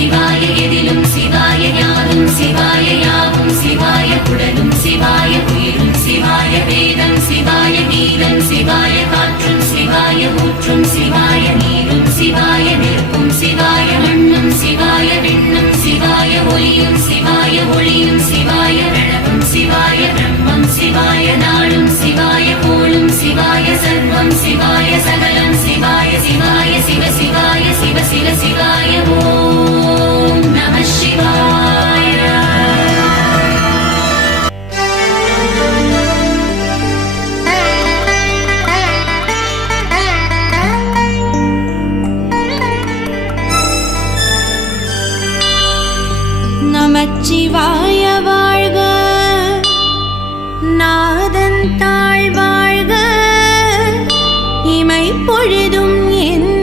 சிவாய எதிலும் சிவாய ஞானம் சிவாய யாவும் சிவாய குடலும் சிவாய உயிரும் சிவாய வேதம் சிவாய கீதம் சிவாய காற்றும் சிவாய ஊற்றும் சிவாய நீரும் சிவாய நெருப்பும் சிவாய மண்ணும் சிவாய விண்ணும் சிவாய ஒளியும் சிவாய ஒளியும் சிவாய வெளவும் சிவாய பிரம்மம் சிவாய நாளும் சிவாய கோளும் சிவாய சர்வம் சிவாய சகலம் சிவாய சிவாய சிவ சிவாய சிவ நமச்சிவாய வாழ்க. நாதன் தாழ் வாழ்க. இமை பொழுதும் என்